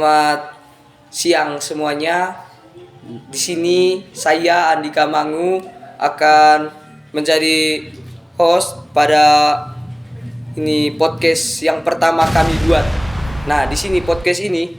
Selamat siang semuanya. Di sini saya Andika Mangu akan menjadi host pada ini podcast yang pertama kami buat. Nah, di sini podcast ini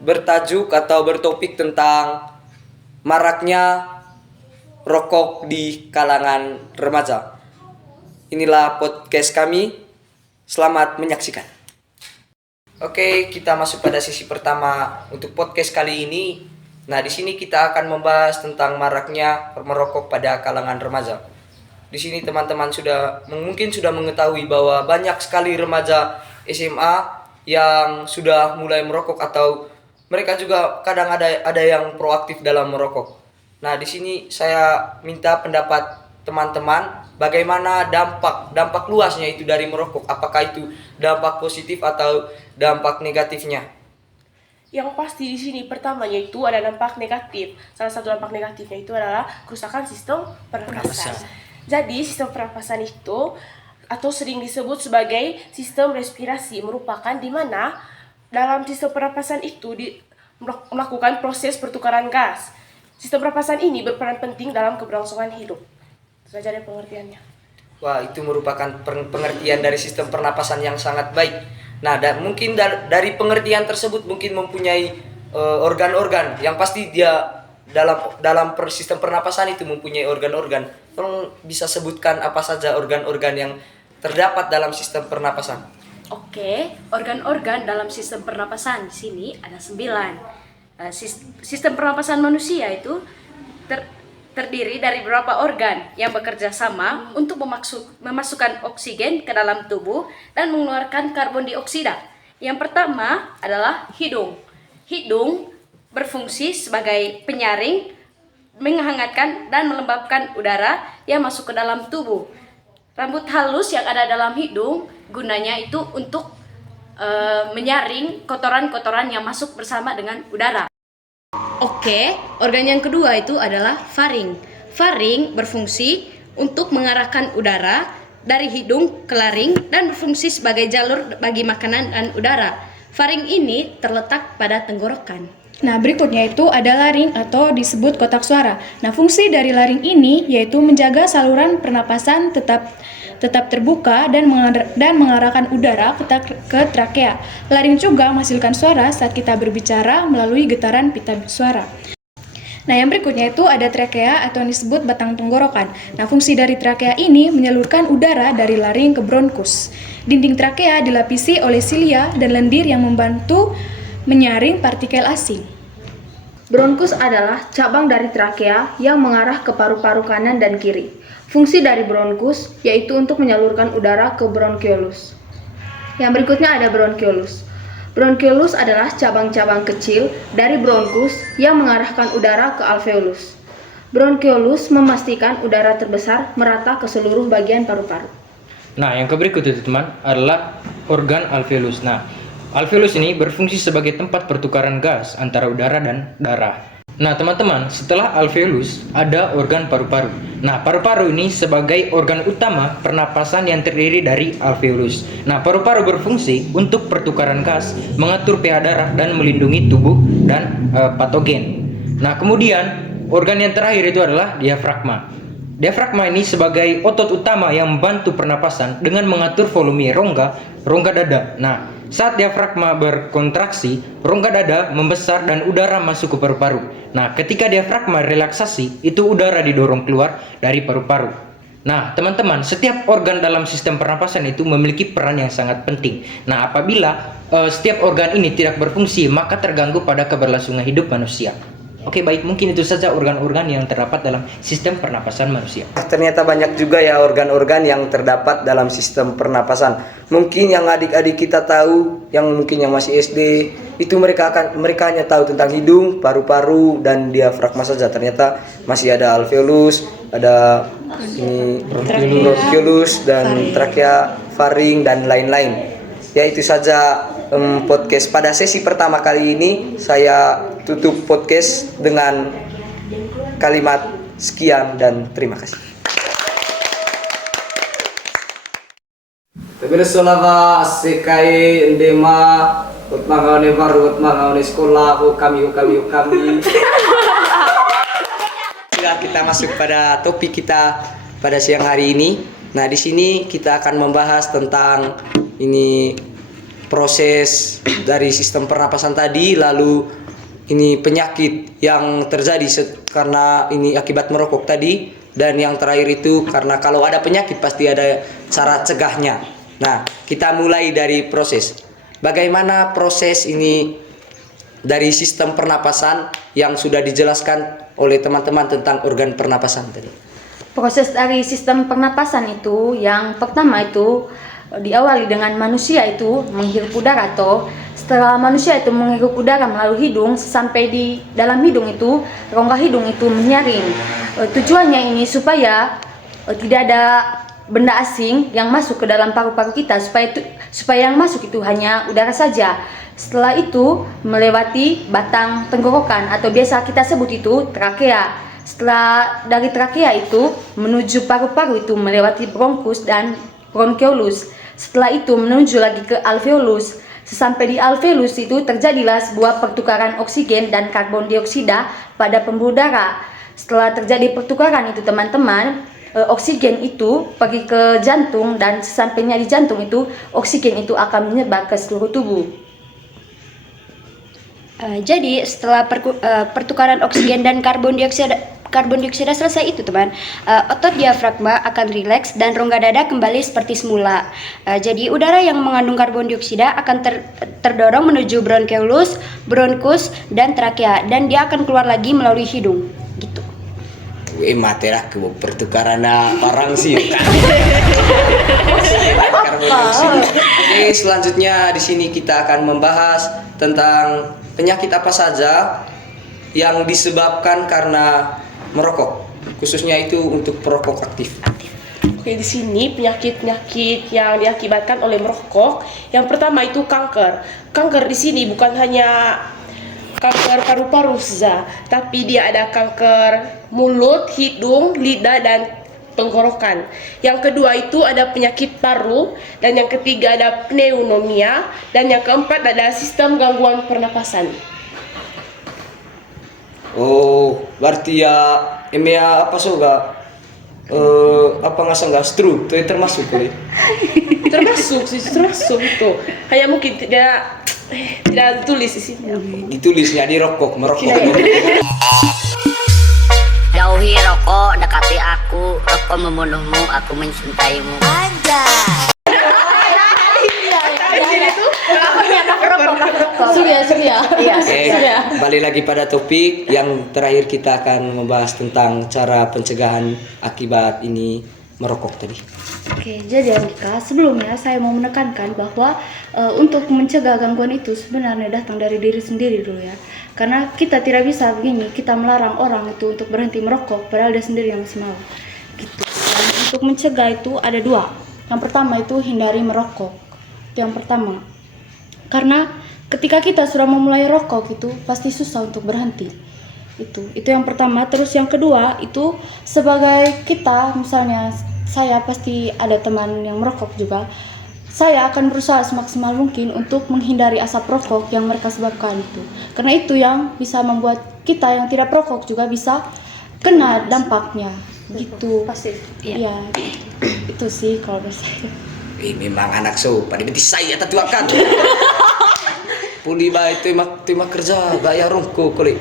bertajuk atau bertopik tentang maraknya rokok di kalangan remaja. Inilah podcast kami. Selamat menyaksikan. Oke, kita masuk pada sesi pertama untuk podcast kali ini. Nah, di sini kita akan membahas tentang maraknya merokok pada kalangan remaja. Di sini teman-teman mungkin sudah mengetahui bahwa banyak sekali remaja SMA yang sudah mulai merokok atau mereka juga kadang ada yang proaktif dalam merokok. Nah, di sini saya minta pendapat teman-teman bagaimana dampak luasnya itu dari merokok. Apakah itu dampak positif atau dampak negatifnya? Yang pasti di sini pertamanya itu ada dampak negatif. Salah satu dampak negatifnya itu adalah kerusakan sistem pernapasan. Jadi sistem pernapasan itu atau sering disebut sebagai sistem respirasi merupakan di mana dalam sistem pernapasan itu melakukan proses pertukaran gas. Sistem pernapasan ini berperan penting dalam keberlangsungan hidup. Itu saja dari pengertiannya. Wah, itu merupakan pengertian dari sistem pernapasan yang sangat baik. Nah, mungkin dari pengertian tersebut mungkin mempunyai organ-organ yang pasti dia dalam sistem pernapasan itu mempunyai organ-organ. Tolong bisa sebutkan apa saja organ-organ yang terdapat dalam sistem pernapasan. Oke, organ-organ dalam sistem pernapasan di sini ada 9. Sistem pernapasan manusia itu terdiri dari beberapa organ yang bekerja sama untuk memasukkan oksigen ke dalam tubuh dan mengeluarkan karbon dioksida. Yang pertama adalah hidung. Hidung berfungsi sebagai penyaring, menghangatkan dan melembabkan udara yang masuk ke dalam tubuh. Rambut halus yang ada dalam hidung gunanya itu untuk menyaring kotoran-kotoran yang masuk bersama dengan udara. Oke, organ yang kedua itu adalah faring. Faring berfungsi untuk mengarahkan udara dari hidung ke laring dan berfungsi sebagai jalur bagi makanan dan udara. Faring ini terletak pada tenggorokan. Nah, berikutnya itu ada laring atau disebut kotak suara. Nah, fungsi dari laring ini yaitu menjaga saluran pernapasan tetap terbuka dan mengarahkan udara ke trakea. Laring juga menghasilkan suara saat kita berbicara melalui getaran pita suara. Nah, yang berikutnya itu ada trakea atau yang disebut batang tenggorokan. Nah, fungsi dari trakea ini menyalurkan udara dari laring ke bronkus. Dinding trakea dilapisi oleh silia dan lendir yang membantu menyaring partikel asing. Bronkus adalah cabang dari trakea yang mengarah ke paru-paru kanan dan kiri. Fungsi dari bronkus yaitu untuk menyalurkan udara ke bronkiolus. Yang berikutnya ada bronkiolus. Bronkiolus adalah cabang-cabang kecil dari bronkus yang mengarahkan udara ke alveolus. Bronkiolus memastikan udara terbesar merata ke seluruh bagian paru-paru. Nah, yang berikut itu teman adalah organ alveolus. Nah, alveolus ini berfungsi sebagai tempat pertukaran gas antara udara dan darah. Nah, teman-teman, setelah alveolus ada organ paru-paru. Nah, paru-paru ini sebagai organ utama pernapasan yang terdiri dari alveolus. Nah, paru-paru berfungsi untuk pertukaran gas, mengatur pH darah dan melindungi tubuh dan patogen. Nah, kemudian organ yang terakhir itu adalah diafragma. Diafragma ini sebagai otot utama yang membantu pernapasan dengan mengatur volume rongga dada. Nah, saat diafragma berkontraksi, rongga dada membesar dan udara masuk ke paru-paru. Nah, ketika diafragma relaksasi, itu udara didorong keluar dari paru-paru. Nah, teman-teman, setiap organ dalam sistem pernapasan itu memiliki peran yang sangat penting. Nah, apabila setiap organ ini tidak berfungsi, maka terganggu pada keberlangsungan hidup manusia. Oke, baik, mungkin itu saja organ-organ yang terdapat dalam sistem pernapasan manusia. Ternyata banyak juga ya organ-organ yang terdapat dalam sistem pernapasan. Mungkin yang adik-adik kita tahu, yang mungkin yang masih SD, itu mereka hanya tahu tentang hidung, paru-paru dan diafragma saja. Ternyata masih ada alveolus, ada bronkiolus dan trakea, faring dan lain-lain. Ya, itu saja podcast pada sesi pertama kali ini. Saya tutup podcast dengan kalimat sekian dan terima kasih. Tabela solava sekai ndema Mangaone baru, mangaone sekolah, kami. Sudah kita masuk pada topik kita pada siang hari ini. Nah, di sini kita akan membahas tentang ini proses dari sistem pernapasan tadi, lalu ini penyakit yang terjadi karena ini akibat merokok tadi, dan yang terakhir itu karena kalau ada penyakit pasti ada cara cegahnya. Nah, kita mulai dari proses. Bagaimana proses ini dari sistem pernapasan yang sudah dijelaskan oleh teman-teman tentang organ pernapasan tadi? Proses dari sistem pernapasan itu yang pertama itu diawali dengan manusia itu menghirup udara, atau setelah manusia itu menghirup udara melalui hidung, sampai di dalam hidung itu rongga hidung itu menyaring. Tujuannya ini supaya tidak ada benda asing yang masuk ke dalam paru-paru kita, supaya yang masuk itu hanya udara saja. Setelah itu melewati batang tenggorokan atau biasa kita sebut itu trakea. Setelah dari trakea itu menuju paru-paru itu melewati bronkus dan bronkeolus. Setelah itu menuju lagi ke alveolus. Sesampai di alveolus itu terjadilah sebuah pertukaran oksigen dan karbon dioksida pada pembuluh darah. Setelah terjadi pertukaran itu teman-teman, oksigen itu pergi ke jantung, dan sesampainya di jantung itu oksigen itu akan menyebar ke seluruh tubuh. Jadi setelah pertukaran oksigen dan karbon dioksida selesai itu teman, otot diafragma akan rileks dan rongga dada kembali seperti semula. Jadi udara yang mengandung karbon dioksida akan terdorong menuju bronkeolus, bronkus, dan trakea, dan dia akan keluar lagi melalui hidung gitu. Materi ke pertukaran orang sih. Oke, selanjutnya di sini kita akan membahas tentang penyakit apa saja yang disebabkan karena merokok, khususnya itu untuk perokok aktif. Oke, di sini penyakit-penyakit yang diakibatkan oleh merokok. Yang pertama itu kanker. Kanker di sini bukan hanya kanker paru-paru saja, tapi dia ada kanker mulut, hidung, lidah, dan tenggorokan. Yang kedua itu ada penyakit paru, dan yang ketiga ada pneumonia, dan yang keempat ada sistem gangguan pernapasan. Oh, berarti ya EMEA apa soga? Apa nggak stroke itu termasuk kali? termasuk itu. Kayak mungkin tidak ditulis di sini. Ditulisnya di rokok, merokok. Jauhi rokok, dekati aku. Rokok membunuhmu, aku mencintaimu. Balik lagi pada topik yang terakhir, kita akan membahas tentang cara pencegahan akibat ini merokok tadi. Oke, jadi Andika, sebelumnya saya mau menekankan bahwa untuk mencegah gangguan itu sebenarnya datang dari diri sendiri dulu ya. Karena kita tidak bisa begini, kita melarang orang itu untuk berhenti merokok, padahal dia sendiri yang masih mau. Gitu. Dan untuk mencegah itu ada dua. Yang pertama itu hindari merokok. Itu yang pertama. Karena ketika kita sudah memulai rokok itu pasti susah untuk berhenti. Itu yang pertama. Terus yang kedua itu sebagai kita, misalnya saya pasti ada teman yang merokok juga, saya akan berusaha semaksimal mungkin untuk menghindari asap rokok yang mereka sebabkan itu. Karena itu yang bisa membuat kita yang tidak perokok juga bisa kena dampaknya. Gitu. Pasti. Iya. Itu sih kalau dari saya. Memang anak pada beti saya tatuakan. Puli ba itu mah kerja gaya rongko kali.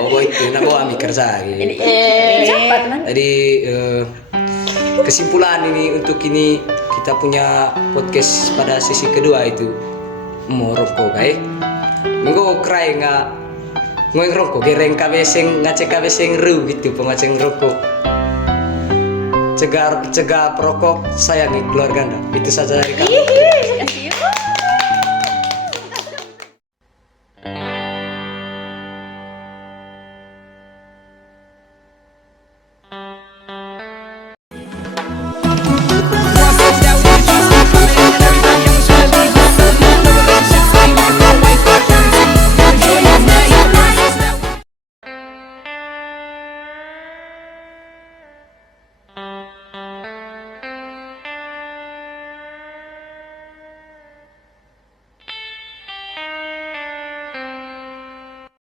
Oh itu nak bawa mi kerja. Jadi kesimpulan ini untuk ini kita punya podcast pada sesi kedua itu mau rongko guys. Mengko krai nggak ngoeng rongko gereng kabeseng ngacek kabeseng ru gitu pengaceng rongko. Cegah perokok, sayangi keluarga Anda. Itu saja dari kami.